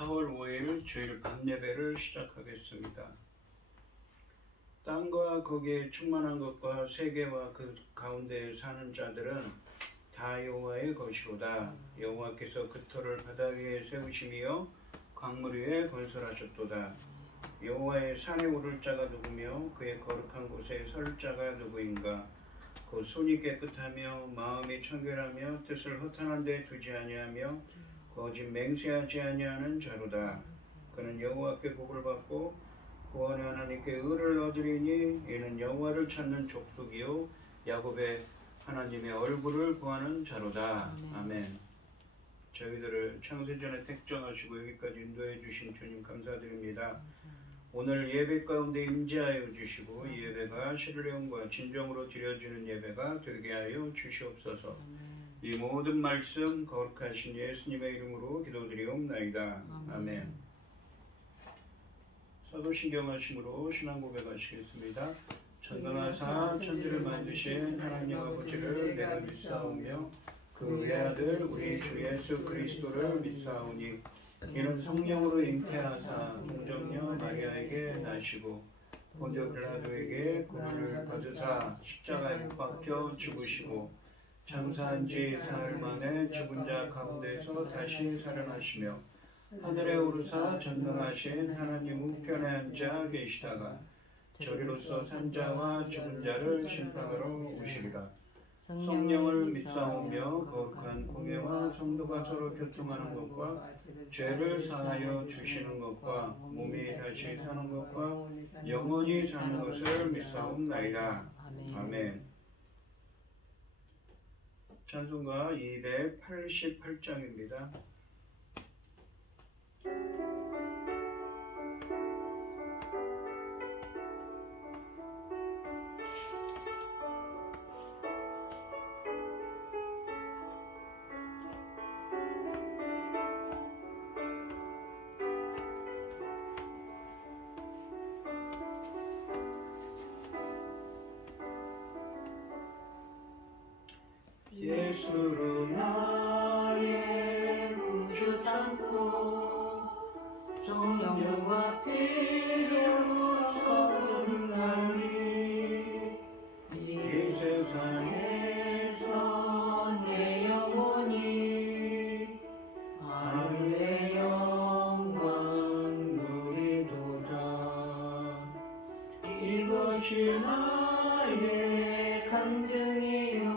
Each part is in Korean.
4월 5일 주일 밤예배를 시작하겠습니다. 땅과 거기에 충만한 것과 세계와 그 가운데 사는 자들은 다 여호와의 것이로다. 여호와께서 그 터를 바다 위에 세우시며 강물 위에 건설하셨도다. 여호와의 산에 오를 자가 누구며 그의 거룩한 곳에 설 자가 누구인가? 그 손이 깨끗하며 마음이 청결하며 뜻을 허탄한 데 두지 아니하며 거짓 맹세하지 아니하는 자로다. 그는 여호와께 복을 받고 구원의 하나님께 의를 얻으리니 이는 여호와를 찾는 족속이요 야곱의 하나님의 얼굴을 구하는 자로다. 아멘. 저희들을 창세전에 택정하시고 여기까지 인도해 주신 주님 감사드립니다. 오늘 예배 가운데 임재하여 주시고 이 예배가 신령과 진정으로 드려지는 예배가 되게 하여 주시옵소서. 이 모든 말씀 거룩하신 예수님의 이름으로 기도드리옵나이다. 아멘. 사도신경하심으로 신앙 고백하시겠습니다. 전능하사 천지를 만드신 하나님 아버지를 내가 믿사오며 그 외아들 우리 주 예수 그리스도를 믿사오니 이는 성령으로 잉태하사 동정녀 마리아에게 나시고 본디오 빌라도에게 고난을 받으사 십자가에 못 박혀 죽으시고 장사한 지 사흘 만에 죽은 자 가운데서 다시 살아나시며 하늘에 오르사 전능하신 하나님 우편에 앉아 계시다가 저리로서 산자와 죽은 자를 심판하러 오시리라. 성령을 믿사오며 거룩한 공예와 성도가 서로 교통하는 것과 죄를 사하여 주시는 것과 몸이 다시 사는 것과 영원히 사는 것을 믿사옵나이다. 아멘. 찬송가 288장입니다. 예수로 나의 구주 삼고 성령과 피로 거듭나니 이 세상에서 내 영혼이 하늘의 영광 누리도다. 이것이 나의 간증이요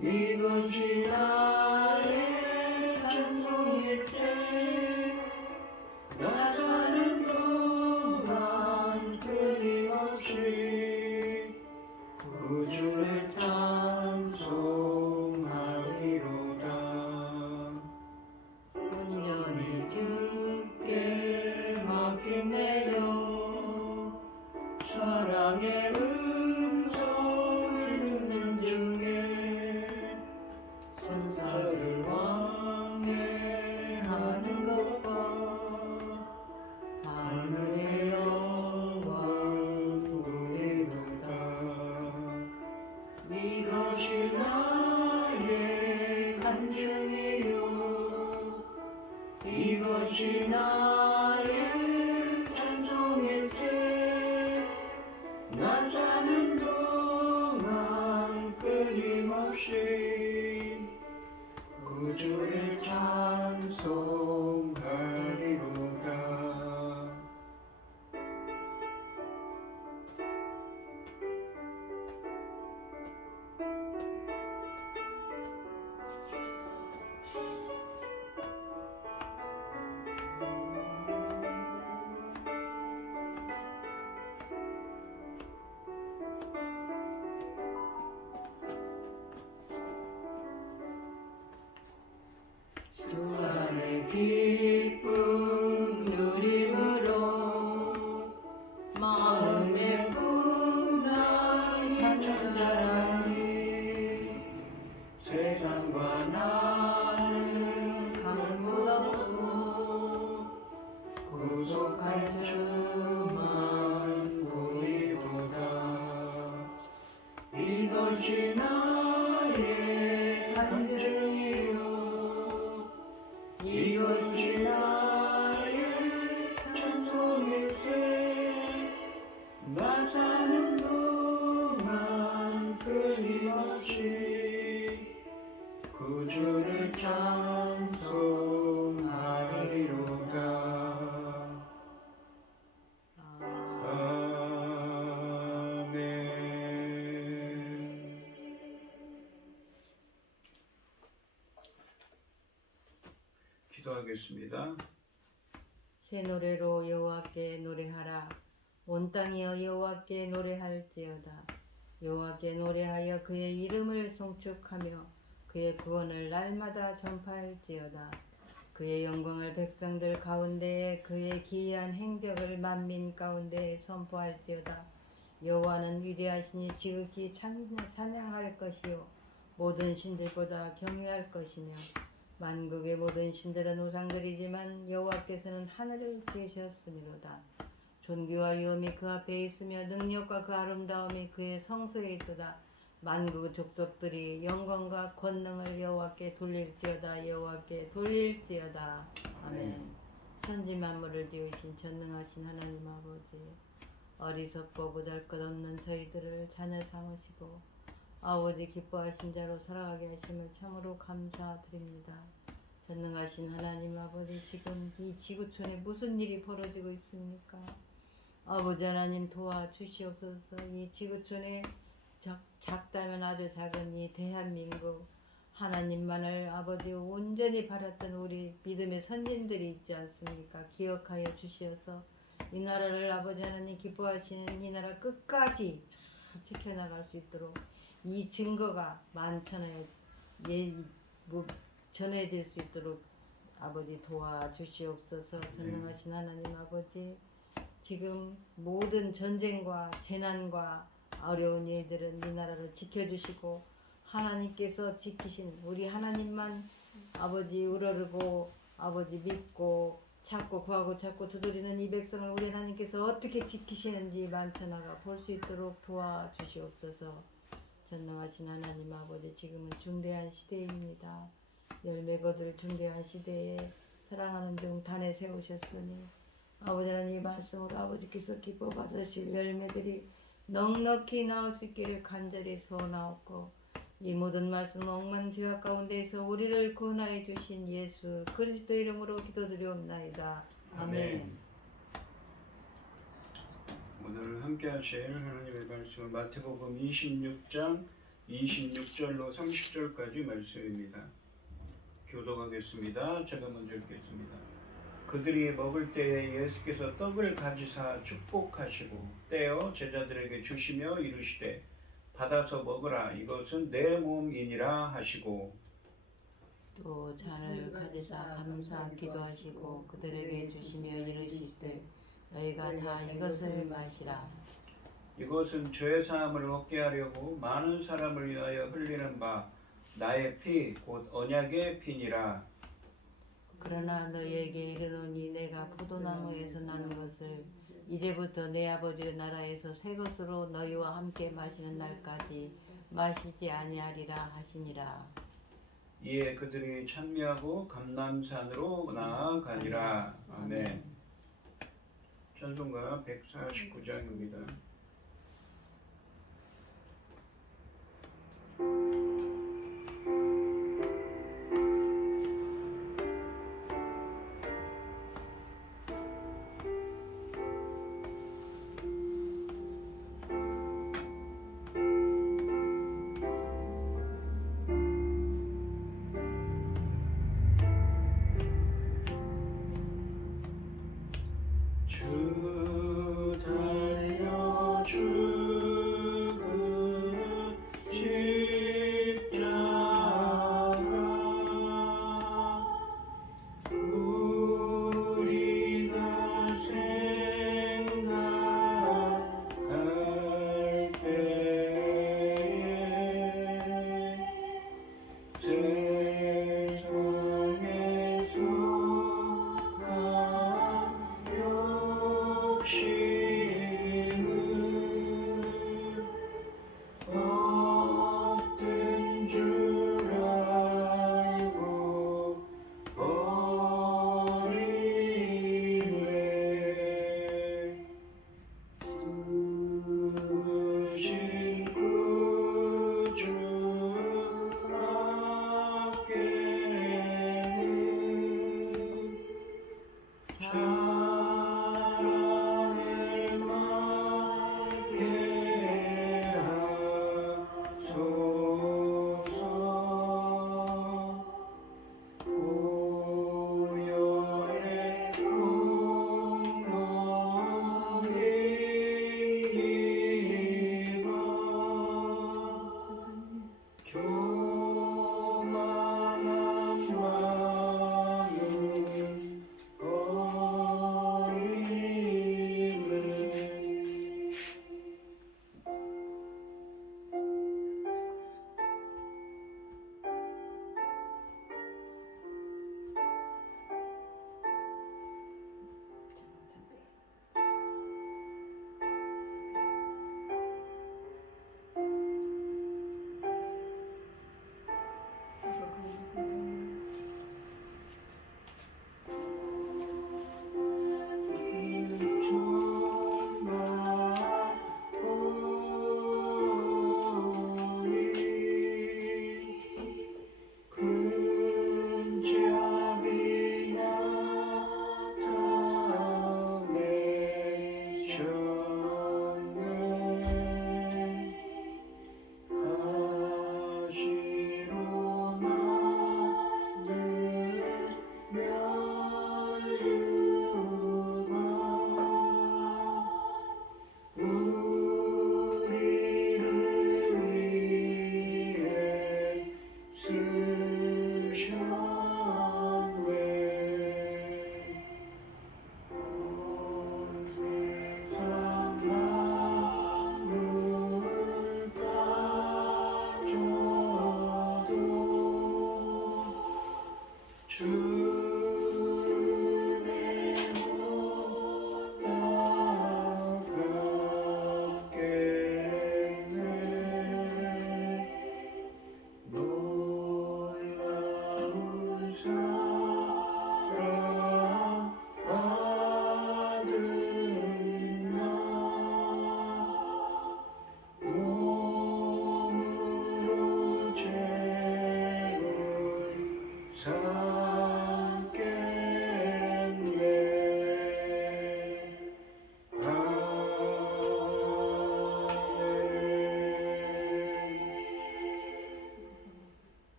이것이 나의 찬송일세. 나 사는 동안 끊임없이 구주를 찬송하리로다. 온전히 주께 맡긴 내 영 사랑의 음성을 듣는 중에 천사들 왕래하는 것과 하늘의 영광 누리로다. 이것이 나의 간증이요 이것이 나의 찬송일세. 나 사는 동안 끊임없이 구주를 찬송하리로다. 주 안에 기쁨 누림으로 마음의 풍랑이 잔잔하니 세상과 나는 강보다 높고 구속할 주만 보이도다. 이것이 나의 간증이요 이것이 사는 동안 끊임없이 구주를 찬송하리로다. 기도하겠습니다. 새 노래로 여호와께 노래하라. 온 땅이여 여호와께 노래할지어다. 여호와께 노래하여 그의 이름을 송축하며 그의 구원을 날마다 전파할지어다. 그의 영광을 백성들 가운데에 그의 기이한 행적을 만민 가운데에 선포할지어다. 여호와는 위대하시니 지극히 찬양할 것이요 모든 신들보다 경외할 것이며 만국의 모든 신들은 우상들이지만 여호와께서는 하늘을 지으셨으니로다. 존귀와 위엄이 그 앞에 있으며 능력과 그 아름다움이 그의 성소에 있도다. 만국 족속들이 영광과 권능을 여호와께 돌릴지어다. 여호와께 돌릴지어다. 아멘. 천지 만물을 지으신 전능하신 하나님 아버지, 어리석고 보잘것없는 저희들을 자녀 삼으시고 아버지 기뻐하신 자로 살아가게 하심을 참으로 감사드립니다. 전능하신 하나님 아버지, 지금 이 지구촌에 무슨 일이 벌어지고 있습니까? 아버지 하나님 도와주시옵소서. 이 지구촌에 작다면 아주 작은 이 대한민국, 하나님만을 아버지 온전히 바랐던 우리 믿음의 선진들이 있지 않습니까? 기억하여 주시어서 이 나라를 아버지 하나님 기뻐하시는 이 나라 끝까지 잘 지켜나갈 수 있도록 이 증거가 만천하에 전해질 수 있도록 아버지 도와주시옵소서. 전능하신 하나님 아버지, 지금 모든 전쟁과 재난과 어려운 일들은 이 나라를 지켜주시고 하나님께서 지키신 우리 하나님만 아버지 우러르고 아버지 믿고 찾고 구하고 찾고 두드리는 이 백성을 우리 하나님께서 어떻게 지키시는지 만천하가 볼 수 있도록 도와주시옵소서. 전능하신 하나님 아버지, 지금은 중대한 시대입니다. 열매 거둘 중대한 시대에 사랑하는 중 단에 세우셨으니 아버지 하나님 이 말씀으로 아버지께서 기뻐 받으실 열매들이 넉넉히 나올 수 있기를 간절히 소원하옵고, 이 모든 말씀 억만 죄악 가운데에서 우리를 구원하여 주신 예수 그리스도 이름으로 기도드리옵나이다. 아멘. 오늘 함께 하실 하나님의 말씀은 마태복음 26장 26절로 30절까지 말씀입니다. 교독하겠습니다. 제가 먼저 읽겠습니다. 그들이 먹을 때에 예수께서 떡을 가지사 축복하시고 떼어 제자들에게 주시며 이르시되 받아서 먹으라, 이것은 내 몸이니라 하시고, 또 잔을 가지사 감사 기도하시고 그들에게 주시며 이르시되 너희가 다 이것을 마시라. 이것은 죄 사함을 얻게 하려고 많은 사람을 위하여 흘리는 바 나의 피 곧 언약의 피니라. 그러나 너희에게 이르노니 내가 포도나무에서 난 것을 이제부터 내 아버지의 나라에서 새 것으로 너희와 함께 마시는 날까지 마시지 아니하리라 하시니라. 이에 그들이 찬미하고 감람산으로 나아가니라. 아멘. 찬송가 149장입니다. 주 달려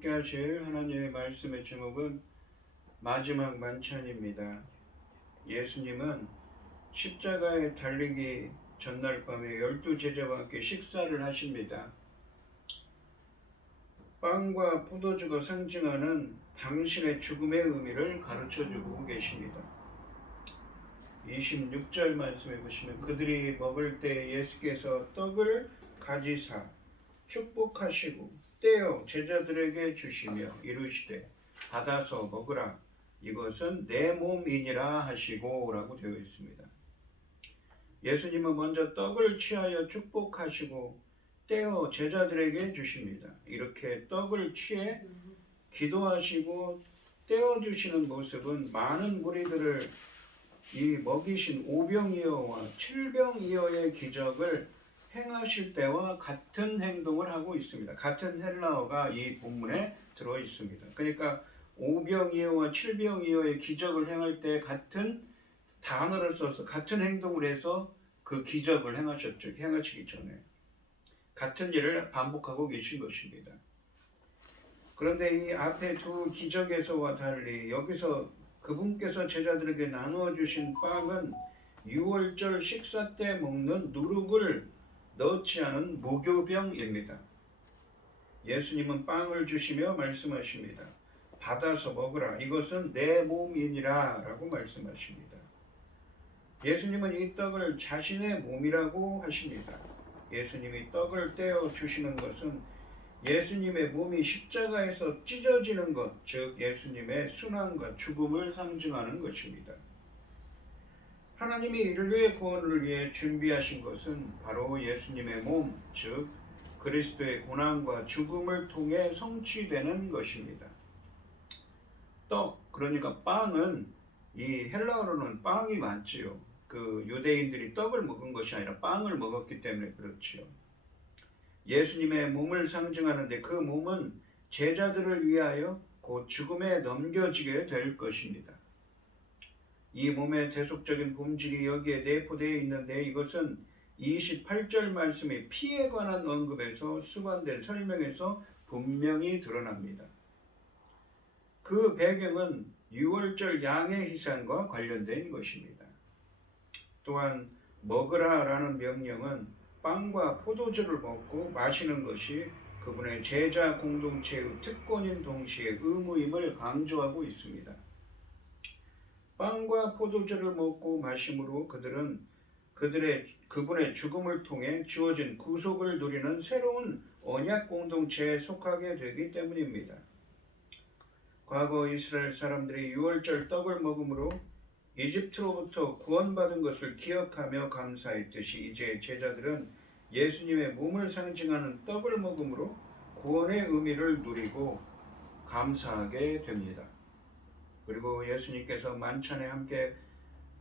함께 하실 하나님의 말씀의 제목은 마지막 만찬입니다. 예수님은 십자가에 달리기 전날 밤에 12제자와 함께 식사를 하십니다. 빵과 포도주가 상징하는 당신의 죽음의 의미를 가르쳐주고 계십니다. 26절 말씀해 보시면 그들이 먹을 때 예수께서 떡을 가지사 축복하시고 떼어 제자들에게 주시며 이르시되 받아서 먹으라 이것은 내 몸이니라 하시고 라고 되어 있습니다. 예수님은 먼저 떡을 취하여 축복하시고 떼어 제자들에게 주십니다. 이렇게 떡을 취해 기도하시고 떼어 주시는 모습은 많은 무리들을 이 먹이신 오병이어와 칠병이어의 기적을 행하실 때와 같은 행동을 하고 있습니다. 같은 헬라어가 이 본문에 들어 있습니다. 그러니까 오병이어와 칠병이어의 기적을 행할 때 같은 단어를 써서 같은 행동을 해서 그 기적을 행하셨죠. 행하시기 전에 같은 일을 반복하고 계신 것입니다. 그런데 이 앞에 두 기적에서와 달리 여기서 그분께서 제자들에게 나누어 주신 빵은 유월절 식사 때 먹는 누룩을 넣지 않은 무교병입니다. 예수님은 빵을 주시며 말씀하십니다. 받아서 먹으라. 이것은 내 몸이니라 라고 말씀하십니다. 예수님은 이 떡을 자신의 몸이라고 하십니다. 예수님이 떡을 떼어 주시는 것은 예수님의 몸이 십자가에서 찢어지는 것, 즉 예수님의 순환과 죽음을 상징하는 것입니다. 하나님이 인류의 구원을 위해 준비하신 것은 바로 예수님의 몸, 즉 그리스도의 고난과 죽음을 통해 성취되는 것입니다. 떡, 그러니까 빵은 이 헬라어로는 빵이 많지요. 그 유대인들이 떡을 먹은 것이 아니라 빵을 먹었기 때문에 그렇지요. 예수님의 몸을 상징하는데 그 몸은 제자들을 위하여 곧 죽음에 넘겨지게 될 것입니다. 이 몸의 대속적인 본질이 여기에 내포되어 있는데 이것은 28절 말씀의 피에 관한 언급에서 수반된 설명에서 분명히 드러납니다. 그 배경은 유월절 양의 희생과 관련된 것입니다. 또한 먹으라라는 명령은 빵과 포도주를 먹고 마시는 것이 그분의 제자 공동체의 특권인 동시에 의무임을 강조하고 있습니다. 빵과 포도주를 먹고 마심으로 그들은 그분의 죽음을 통해 주어진 구속을 누리는 새로운 언약 공동체에 속하게 되기 때문입니다. 과거 이스라엘 사람들이 유월절 떡을 먹음으로 이집트로부터 구원받은 것을 기억하며 감사했듯이 이제 제자들은 예수님의 몸을 상징하는 떡을 먹음으로 구원의 의미를 누리고 감사하게 됩니다. 그리고 예수님께서 만찬에 함께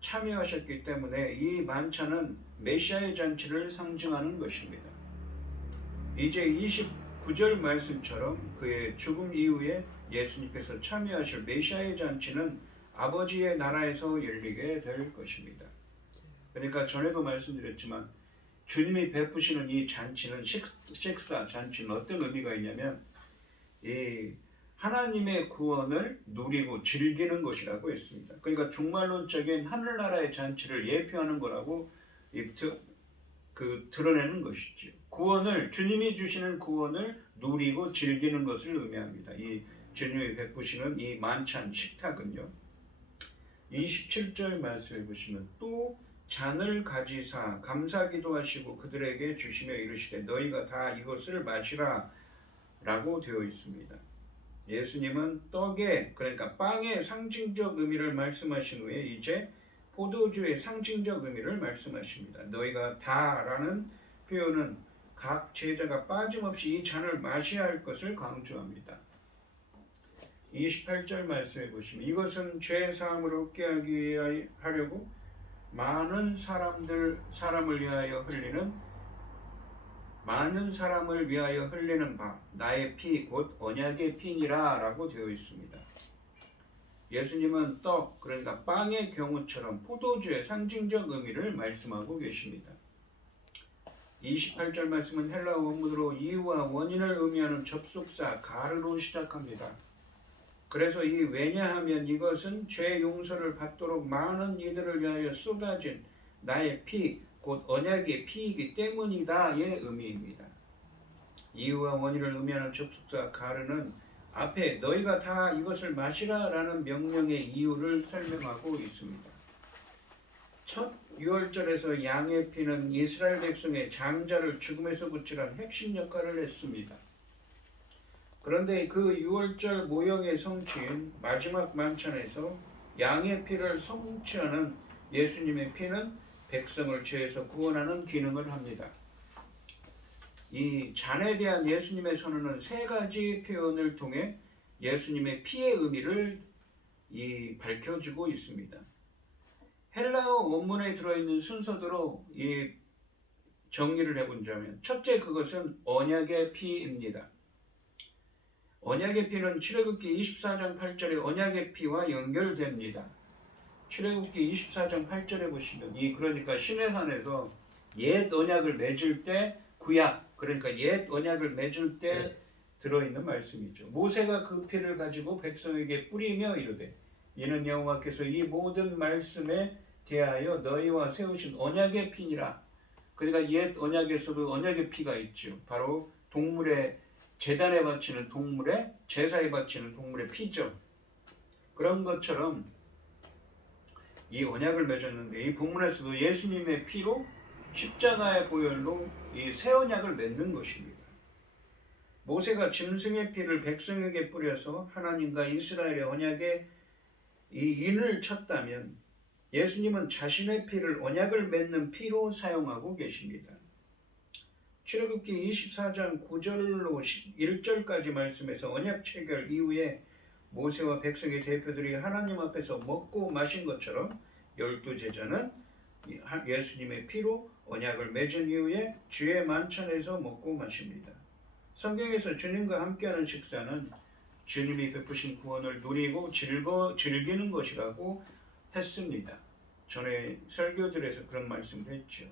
참여하셨기 때문에 이 만찬은 메시아의 잔치를 상징하는 것입니다. 이제 29절 말씀처럼 그의 죽음 이후에 예수님께서 참여하실 메시아의 잔치는 아버지의 나라에서 열리게 될 것입니다. 그러니까 전에도 말씀드렸지만 주님이 베푸시는 이 잔치는 식사 잔치는 어떤 의미가 있냐면 이 하나님의 구원을 누리고 즐기는 것이라고 했습니다. 그러니까 종말론적인 하늘나라의 잔치를 예표하는 거라고 드러내는 것이죠. 구원을 주님이 주시는 구원을 누리고 즐기는 것을 의미합니다. 이 주님이 베푸시는 이 만찬 식탁은요. 27절 말씀해 보시면 또 잔을 가지사 감사기도 하시고 그들에게 주시며 이르시되 너희가 다 이것을 마시라 라고 되어 있습니다. 예수님은 떡의 그러니까 빵의 상징적 의미를 말씀하신 후에 이제 포도주의 상징적 의미를 말씀하십니다. 너희가 다라는 표현은 각 제자가 빠짐없이 이 잔을 마셔야 할 것을 강조합니다. 28절 말씀해 보시면 이것은 죄 사함을 얻게 하려고 많은 사람을 위하여 흘리는 바 나의 피 곧 언약의 피니라 라고 되어 있습니다. 예수님은 떡 그러니까 빵의 경우처럼 포도주의 상징적 의미를 말씀하고 계십니다. 28절 말씀은 헬라어 원문으로 이유와 원인을 의미하는 접속사 가르로 시작합니다. 그래서 이 왜냐하면 이것은 죄 용서를 받도록 많은 이들을 위하여 쏟아진 나의 피, 곧 언약의 피이기 때문이다의 의미입니다. 이유와 원인을 의미하는 접속사 가르는 앞에 너희가 다 이것을 마시라라는 명령의 이유를 설명하고 있습니다. 첫 6월절에서 양의 피는 이스라엘 백성의 장자를 죽음에서 구출한 핵심 역할을 했습니다. 그런데 그 6월절 모형의 성취인 마지막 만찬에서 양의 피를 성취하는 예수님의 피는 백성을 죄에서 구원하는 기능을 합니다. 이 잔에 대한 예수님의 선언은 세 가지 표현을 통해 예수님의 피의 의미를 밝혀주고 있습니다. 헬라어 원문에 들어있는 순서대로 정리를 해본다면 첫째, 그것은 언약의 피입니다. 언약의 피는 출애굽기 24장 8절의 언약의 피와 연결됩니다. 출애굽기 24장 8절에 보시면 그러니까 시내산에서 옛 언약을 맺을 때 구약, 그러니까 옛 언약을 맺을 때 들어있는 말씀이죠. 모세가 그 피를 가지고 백성에게 뿌리며 이르되 이는 여호와께서 이 모든 말씀에 대하여 너희와 세우신 언약의 피니라. 그러니까 옛 언약에서도 언약의 피가 있죠. 바로 동물의 제단에 바치는 동물의 제사에 바치는 동물의 피죠. 그런 것처럼 이 언약을 맺었는데 이 본문에서도 예수님의 피로 십자가의 보혈로 이 새 언약을 맺는 것입니다. 모세가 짐승의 피를 백성에게 뿌려서 하나님과 이스라엘의 언약에 인을 쳤다면 예수님은 자신의 피를 언약을 맺는 피로 사용하고 계십니다. 출애굽기 24장 9절로 1절까지 말씀에서 언약 체결 이후에 모세와 백성의 대표들이 하나님 앞에서 먹고 마신 것처럼 12제자는 예수님의 피로 언약을 맺은 이후에 주의 만찬에서 먹고 마십니다. 성경에서 주님과 함께하는 식사는 주님이 베푸신 구원을 누리고 즐기는 것이라고 했습니다. 전에 설교들에서 그런 말씀을 했죠.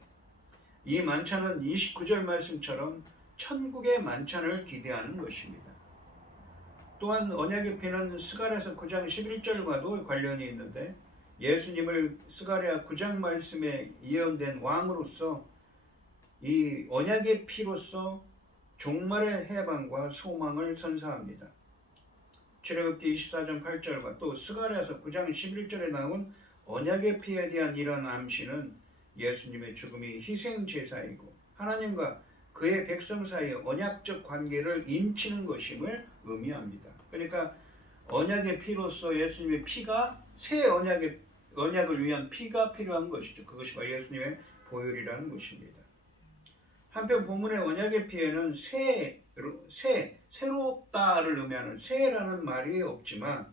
이 만찬은 29절 말씀처럼 천국의 만찬을 기대하는 것입니다. 또한 언약의 피는 스가랴서 9장 11절과도 관련이 있는데 예수님을 스가랴 9장 말씀에 예언된 왕으로서 이 언약의 피로서 종말의 해방과 소망을 선사합니다. 출애굽기 24장 8절과 또 스가랴서 9장 11절에 나온 언약의 피에 대한 이런 암시는 예수님의 죽음이 희생제사이고 하나님과 그의 백성 사이의 언약적 관계를 인치는 것임을 의미합니다. 그러니까 언약의 피로서 예수님의 피가 새 언약을 위한 피가 필요한 것이죠. 그것이 바로 예수님의 보혈이라는 것입니다. 한편 본문의 언약의 피에는 새롭다를 의미하는 새라는 말이 없지만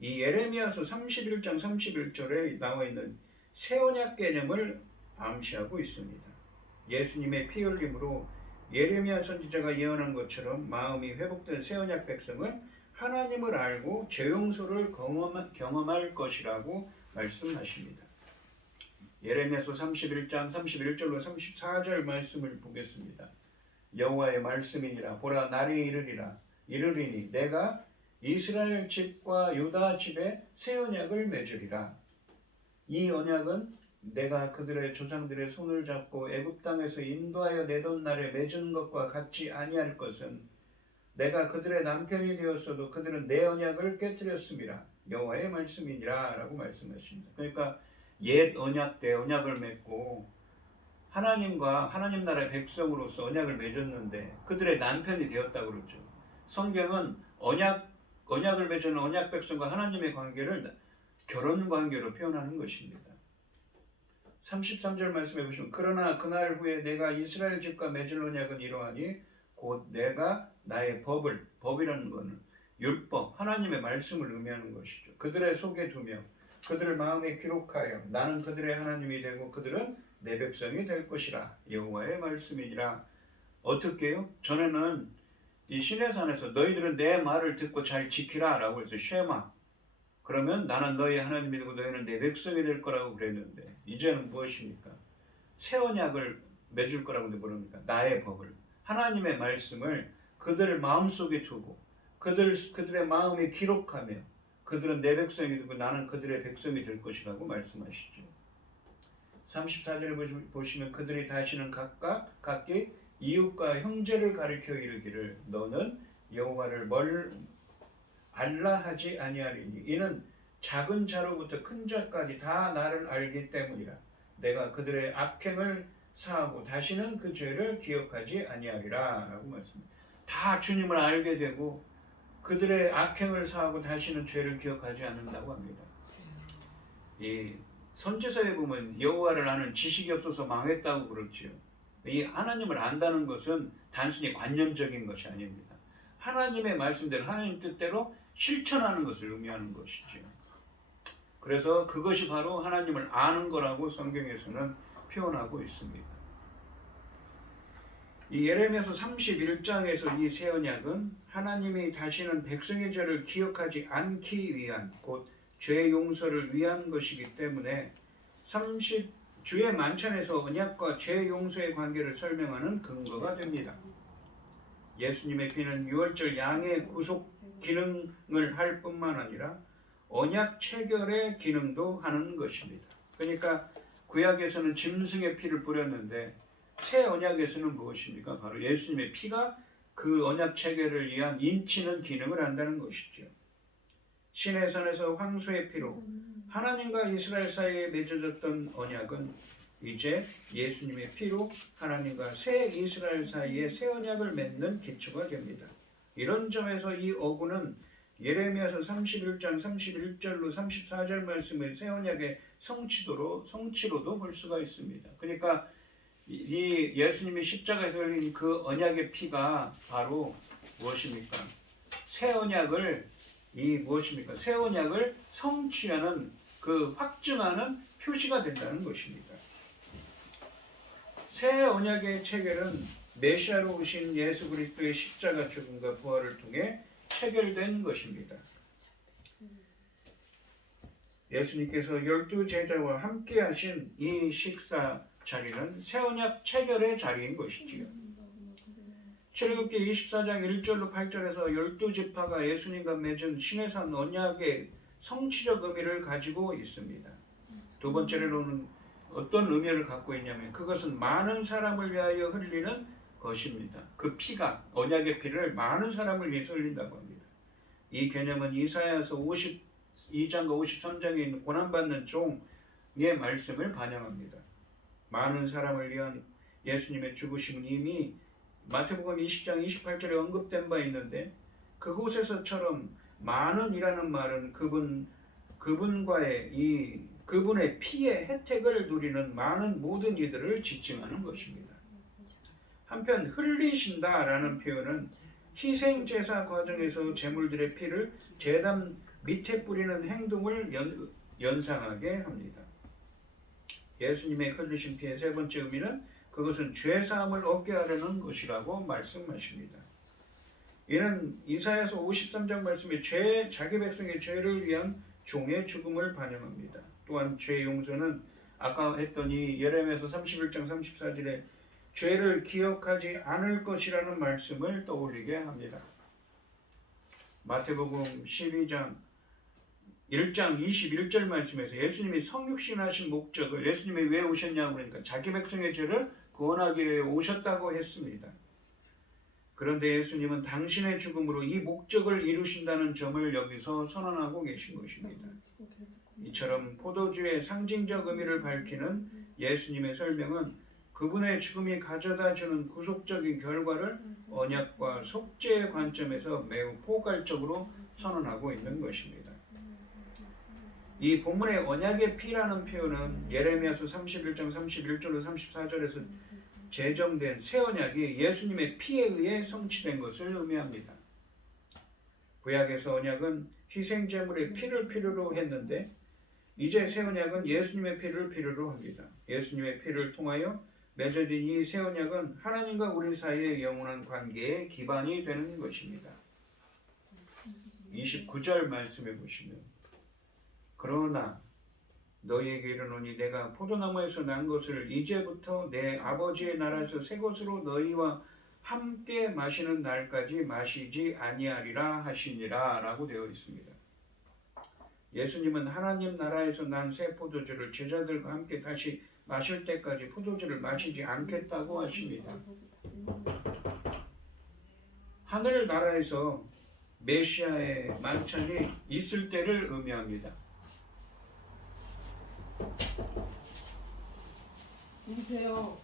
이 예레미야서 31장 31절에 나와 있는 새 언약 개념을 암시하고 있습니다. 예수님의 피 흘림으로 예레미야 선지자가 예언한 것처럼 마음이 회복된 새 언약 백성은 하나님을 알고 죄 용서를 경험할 것이라고 말씀하십니다. 예레미야서 31장 31절로 34절 말씀을 보겠습니다. 여호와의 말씀이니라 보라 날이 이르리니 내가 이스라엘 집과 유다 집에 새 언약을 맺으리라. 이 언약은 내가 그들의 조상들의 손을 잡고 애굽 땅에서 인도하여 내던 날에 맺은 것과 같지 아니할 것은 내가 그들의 남편이 되었어도 그들은 내 언약을 깨뜨렸음이라. 여호와의 말씀이니라 라고 말씀하십니다. 그러니까 옛 언약 때 언약을 맺고 하나님과 하나님 나라의 백성으로서 언약을 맺었는데 그들의 남편이 되었다고 그러죠. 성경은 언약을 맺은 언약 백성과 하나님의 관계를 결혼 관계로 표현하는 것입니다. 33절 말씀해 보시면 그러나 그날 후에 내가 이스라엘 집과 맺을 언약은 이러하니 곧 내가 나의 법이라는 것은 율법, 하나님의 말씀을 의미하는 것이죠. 그들의 속에 두며 그들을 마음에 기록하여 나는 그들의 하나님이 되고 그들은 내 백성이 될 것이라. 여호와의 말씀이니라. 어떻게요? 전에는 이 시내산에서 너희들은 내 말을 듣고 잘 지키라 라고 해서 쉐마, 그러면 나는 너희 하나님이 되고 너희는 내 백성이 될 거라고 그랬는데 이제는 무엇입니까? 새 언약을 맺을 거라고도 모릅니까? 나의 법을, 하나님의 말씀을 그들 마음속에 두고 그들의 마음에 기록하며 그들은 내 백성이 되고 나는 그들의 백성이 될 것이라고 말씀하시죠. 34절에 보시면 그들이 다시는 각기 이웃과 형제를 가리켜 이르기를 너는 여호와를 알라 하지 아니하리니 이는 작은 자로부터 큰 자까지 다 나를 알기 때문이라. 내가 그들의 악행을 사하고 다시는 그 죄를 기억하지 아니하리라 라고 말씀합니다. 다 주님을 알게 되고 그들의 악행을 사하고 다시는 죄를 기억하지 않는다고 합니다. 이 선지서에 보면 여호와를 아는 지식이 없어서 망했다고 그러지요. 이 하나님을 안다는 것은 단순히 관념적인 것이 아닙니다. 하나님의 말씀대로 하나님 뜻대로 실천하는 것을 의미하는 것이죠. 그래서 그것이 바로 하나님을 아는 거라고 성경에서는 표현하고 있습니다. 이 예레미야서 31장에서 이 새 언약은 하나님이 다시는 백성의 죄를 기억하지 않기 위한 곧 죄 용서를 위한 것이기 때문에 주의 만찬에서 언약과 죄 용서의 관계를 설명하는 근거가 됩니다. 예수님의 피는 유월절 양의 구속 기능을 할 뿐만 아니라 언약 체결의 기능도 하는 것입니다. 그러니까 구약에서는 짐승의 피를 뿌렸는데 새 언약에서는 무엇입니까? 바로 예수님의 피가 그 언약 체결을 위한 인치는 기능을 한다는 것이죠. 시내산에서 황소의 피로 하나님과 이스라엘 사이에 맺어졌던 언약은 이제 예수님의 피로 하나님과 새 이스라엘 사이에 새 언약을 맺는 기초가 됩니다. 이런 점에서 이 어구는 예레미야서 31장 31절로 34절 말씀의 새 언약의 성취로도 볼 수가 있습니다. 그러니까 이 예수님이 십자가에서 흘린 그 언약의 피가 바로 무엇입니까? 새 언약을 새 언약을 성취하는 그 확증하는 표시가 된다는 것입니다. 새 언약의 체결은 메시아로 오신 예수 그리스도의 십자가 죽음과 부활을 통해 체결된 것입니다. 예수님께서 12제자와 함께 하신 이 식사 자리는 새 언약 체결의 자리인 것이지요. 출애굽기 24장 1절로 8절에서 12지파가 예수님과 맺은 시내산 언약의 성취적 의미를 가지고 있습니다. 두 번째로는 어떤 의미를 갖고 있냐면 그것은 많은 사람을 위하여 흘리는 것입니다. 그 피가 언약의 피를 많은 사람을 위해서 흘린다고 합니다. 이 개념은 이사야서 52장과 53장에 있는 고난받는 종의 말씀을 반영합니다. 많은 사람을 위한 예수님의 죽으심은 이미 마태복음 20장 28절에 언급된 바 있는데 그곳에서처럼 많은이라는 말은 그분의 피의 혜택을 누리는 많은 모든 이들을 지칭하는 것입니다. 한편 흘리신다라는 표현은 희생제사 과정에서 제물들의 피를 제단 밑에 뿌리는 행동을 연상하게 합니다. 예수님의 흘리신 피의 세 번째 의미는 그것은 죄사함을 얻게 하려는 것이라고 말씀하십니다. 이는 이사야서 53장 말씀에 자기 백성의 죄를 위한 종의 죽음을 반영합니다. 또한 죄 용서는 아까 했던 이 예레미야서 31장 34절에 죄를 기억하지 않을 것이라는 말씀을 떠올리게 합니다. 마태복음 12장 1장 21절 말씀에서 예수님이 성육신하신 목적을 예수님이 왜 오셨냐고 그러니까 자기 백성의 죄를 구원하기 위해 오셨다고 했습니다. 그런데 예수님은 당신의 죽음으로 이 목적을 이루신다는 점을 여기서 선언하고 계신 것입니다. 이처럼 포도주의 상징적 의미를 밝히는 예수님의 설명은 그분의 죽음이 가져다주는 구속적인 결과를 언약과 속죄의 관점에서 매우 포괄적으로 선언하고 있는 것입니다. 이 본문의 언약의 피라는 표현은 예레미야서 31장 31절로 34절에서 제정된 새 언약이 예수님의 피에 의해 성취된 것을 의미합니다. 구약에서 언약은 희생제물의 피를 필요로 했는데 이제 새 언약은 예수님의 피를 필요로 합니다. 예수님의 피를 통하여 맺어진 이 새 언약은 하나님과 우리 사이의 영원한 관계의 기반이 되는 것입니다. 29절 말씀해 보시면 그러나 너희에게 이르노니 내가 포도나무에서 난 것을 이제부터 내 아버지의 나라에서 새 것으로 너희와 함께 마시는 날까지 마시지 아니하리라 하시니라 라고 되어 있습니다. 예수님은 하나님 나라에서 난 새 포도주를 제자들과 함께 다시 마실 때까지 포도주를 마시지 않겠다고 하십니다. 하늘 나라에서 메시아의 만찬이 있을 때를 의미합니다. 누구세요?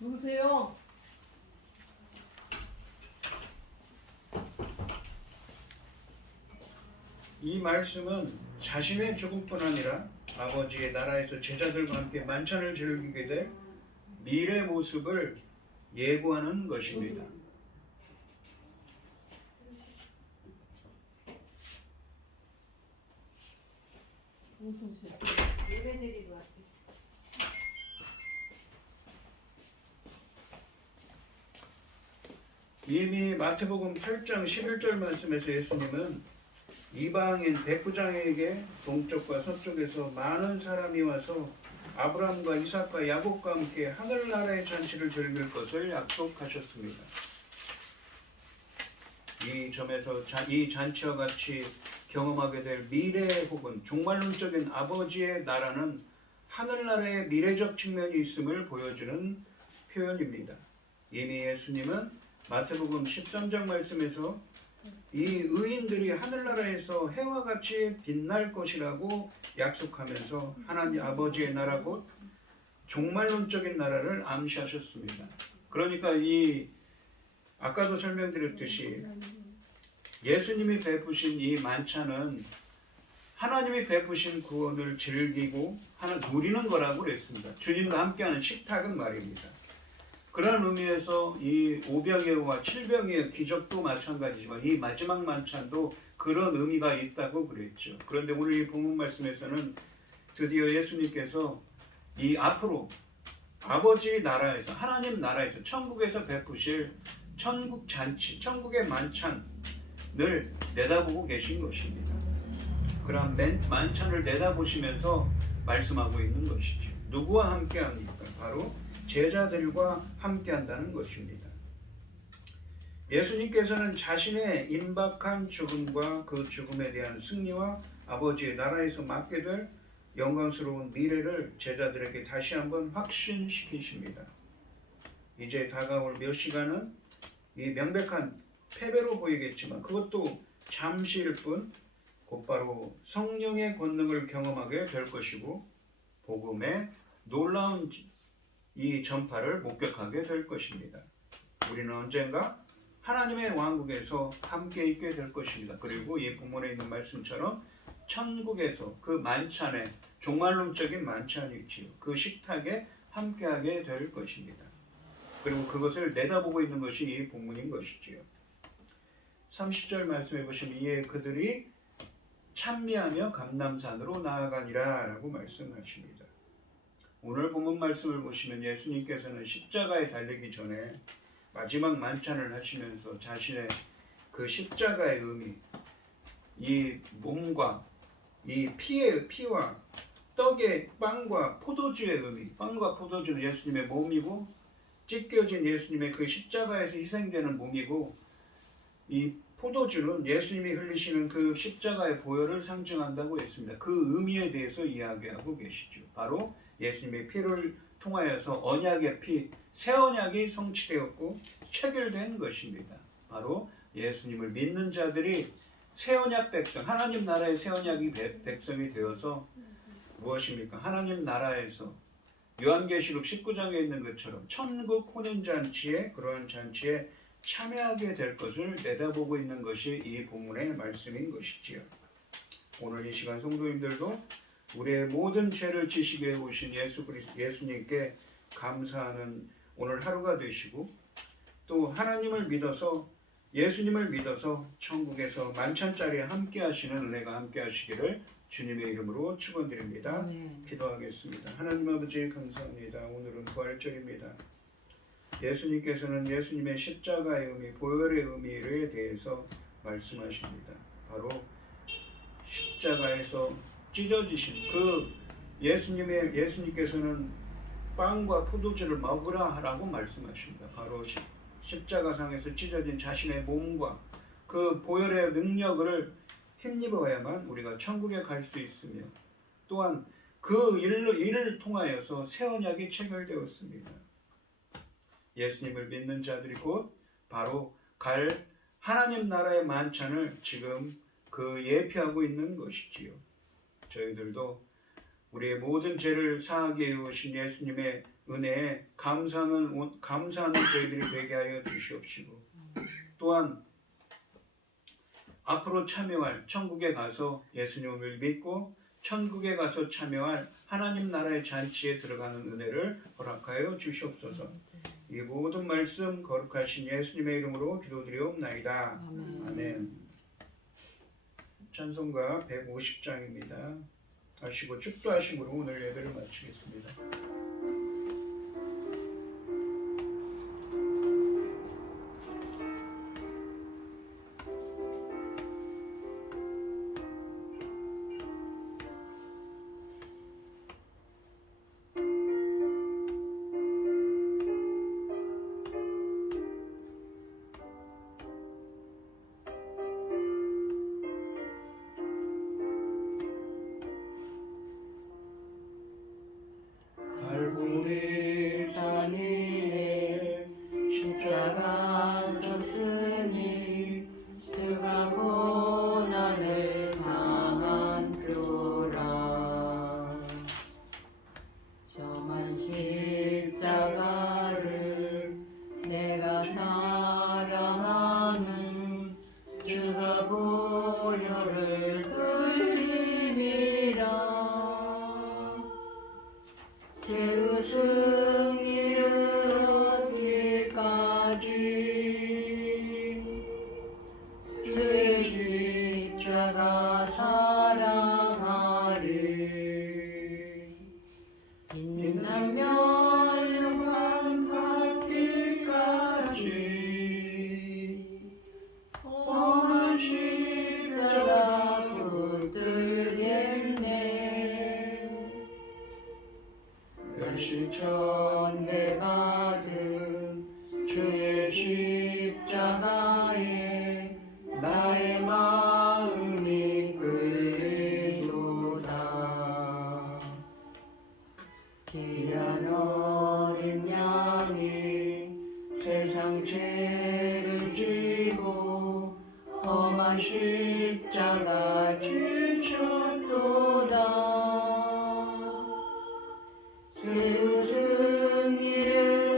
누구세요? 이 말씀은 자신의 죽음뿐 아니라 아버지의 나라에서 제자들과 함께 만찬을 즐기게 될 미래 모습을 예고하는 것입니다. 무슨 씨? 예배드리러 왔대. 이미 마태복음 8장 11절 말씀에서 예수님은 이방인 백부장에게 동쪽과 서쪽에서 많은 사람이 와서 아브라함과 이삭과 야곱과 함께 하늘나라의 잔치를 즐길 것을 약속하셨습니다. 이 점에서 이 잔치와 같이 경험하게 될 미래 혹은 종말론적인 아버지의 나라는 하늘나라의 미래적 측면이 있음을 보여주는 표현입니다. 이미 예수님은 마태복음 13장 말씀에서 이 의인들이 하늘나라에서 해와 같이 빛날 것이라고 약속하면서 하나님 아버지의 나라 곧 종말론적인 나라를 암시하셨습니다. 그러니까 이 아까도 설명드렸듯이 예수님이 베푸신 이 만찬은 하나님이 베푸신 구원을 즐기고 누리는 거라고 그랬습니다. 주님과 함께하는 식탁은 말입니다. 그런 의미에서 이 오병이어와 칠병이의 기적도 마찬가지지만 이 마지막 만찬도 그런 의미가 있다고 그랬죠. 그런데 오늘 이 본문 말씀에서는 드디어 예수님께서 이 앞으로 아버지 나라에서 하나님 나라에서 천국에서 베푸실 천국 잔치, 천국의 만찬을 내다보고 계신 것입니다. 그런 만찬을 내다보시면서 말씀하고 있는 것이죠. 누구와 함께합니까? 바로 제자들과 함께한다는 것입니다. 예수님께서는 자신의 임박한 죽음과 그 죽음에 대한 승리와 아버지의 나라에서 맡게 될 영광스러운 미래를 제자들에게 다시 한번 확신시키십니다. 이제 다가올 몇 시간은 이 명백한 패배로 보이겠지만 그것도 잠시일 뿐 곧바로 성령의 권능을 경험하게 될 것이고 복음의 놀라운 이 전파를 목격하게 될 것입니다. 우리는 언젠가 하나님의 왕국에서 함께 있게 될 것입니다. 그리고 이 본문에 있는 말씀처럼 천국에서 그 만찬에 종말론적인 만찬이 있지요. 그 식탁에 함께하게 될 것입니다. 그리고 그것을 내다보고 있는 것이 이 본문인 것이지요. 30절 말씀해 보시면 이에 그들이 찬미하며 감람산으로 나아가니라 라고 말씀하십니다. 오늘 본문 말씀을 보시면 예수님께서는 십자가에 달리기 전에 마지막 만찬을 하시면서 자신의 그 십자가의 의미, 이 몸과 이 피와 떡의 빵과 포도주의 의미, 빵과 포도주는 예수님의 몸이고 찢겨진 예수님의 그 십자가에서 희생되는 몸이고 이 포도주는 예수님이 흘리시는 그 십자가의 보혈을 상징한다고 했습니다. 그 의미에 대해서 이야기하고 계시죠. 바로 예수님의 피를 통하여서 언약의 피, 새 언약이 성취되었고 체결된 것입니다. 바로 예수님을 믿는 자들이 새 언약 백성, 하나님 나라의 새 언약이 백성이 되어서 무엇입니까? 하나님 나라에서 요한계시록 19장에 있는 것처럼 천국 혼인잔치에 그러한 잔치에 참여하게 될 것을 내다보고 있는 것이 이 본문의 말씀인 것이지요. 오늘 이 시간 성도님들도 우리의 모든 죄를 지시게 해오신 예수님께 감사하는 오늘 하루가 되시고 또 하나님을 믿어서 예수님을 믿어서 천국에서 만찬자리에 함께 하시는 은혜가 함께 하시기를 주님의 이름으로 축원드립니다. 아멘. 기도하겠습니다. 하나님 아버지 감사합니다. 오늘은 부활절입니다. 예수님께서는 예수님의 십자가의 의미, 보혈의 의미에 대해서 말씀하십니다. 바로 십자가에서 찢어지신 그 예수님께서는 빵과 포도주를 먹으라라고 말씀하십니다. 바로 십자가상에서 찢어진 자신의 몸과 그 보혈의 능력을 힘입어야만 우리가 천국에 갈 수 있으며, 또한 그 일을 통하여서 새 언약이 체결되었습니다. 예수님을 믿는 자들이 곧 바로 갈 하나님 나라의 만찬을 지금 예표하고 있는 것이지요. 저희들도 우리의 모든 죄를 사하게 해오신 예수님의 은혜에 감사하는 저희들이 되게 하여 주시옵시고, 또한 앞으로 참여할 천국에 가서 예수님을 믿고 천국에 가서 참여할 하나님 나라의 잔치에 들어가는 은혜를 허락하여 주시옵소서. 이 모든 말씀 거룩하신 예수님의 이름으로 기도드리옵나이다. 아멘. 찬송가 150장입니다. 하시고 축도하심으로 오늘 예배를 마치겠습니다. 갈보리 산 위에 십자가 졌으니 주가 고난을 당한 표라. 저만 십자가를 내가 사랑하는 주가 보혈을 흘림이라. 제 웃음 이르렀기까지 주의 십자가 사랑하리. 빛나며 영광 받기까지 험한 십자가 붙들겠네. 멸시천대 받은 주의 십자가에 나의 마음이 끌리도다. 귀한 어린 양이 세상 죄를 지고 험한 십자가 지셨도다. 그 웃음 이르렀기까지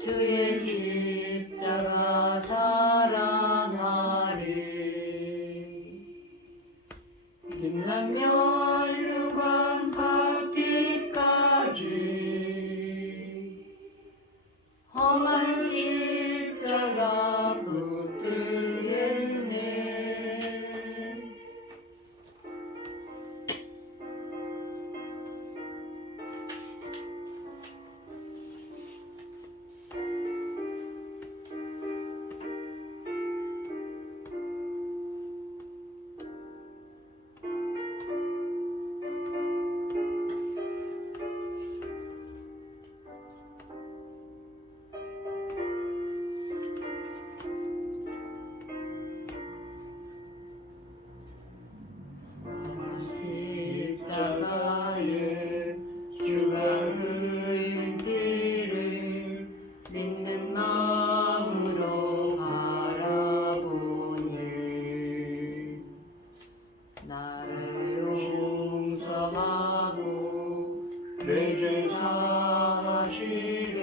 주의 십자가 사랑하리. 빛나며 유관 받기까지 험한 십자가 붙들겠네. 십자가에 주가 흘린 피를 믿는 마음으로 바라보니 나를 용서하고 내 죄 사하시려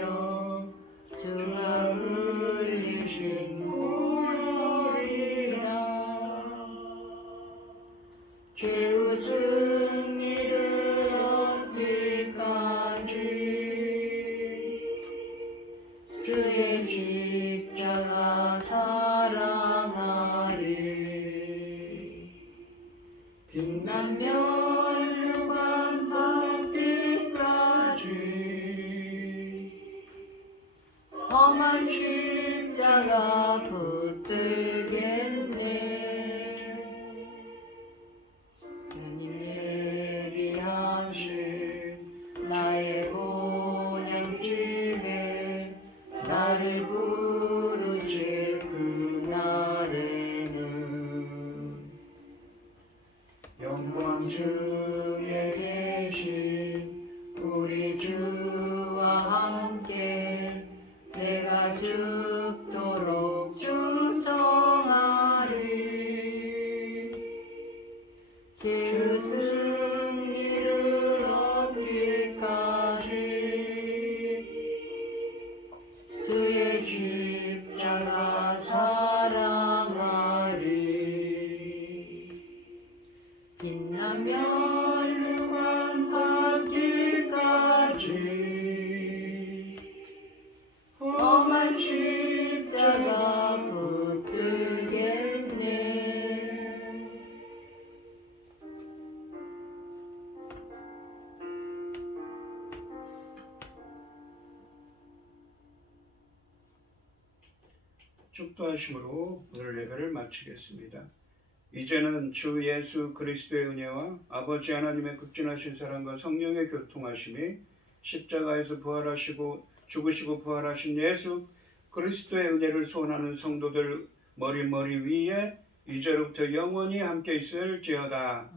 주가 흘리신 보혈이라. 죄 웃음 이르렀기까지 주의 십자가 사랑하리. 빛나며 유관 받기 십자가 붙들겠네. 주님 예비하신 나의 본향집에 나를 부르실 그날에는 영광 중에 계신 우리 주와 함께 내가 죽도록 충성하리. 제 승리를 얻기까지 주의 십자가 사랑하리. 빛나며 멸망 받기까지 험한 십자가 붙들겠네. 축도하심으로 오늘 예배를 마치겠습니다. 이제는 주 예수 그리스도의 은혜와 아버지 하나님의 극진하신 사랑과 성령의 교통하심이 십자가에서 부활하시고 죽으시고 부활하신 예수 그리스도의 은혜를 소원하는 성도들 머리 위에 이제로부터 영원히 함께 있을지어다.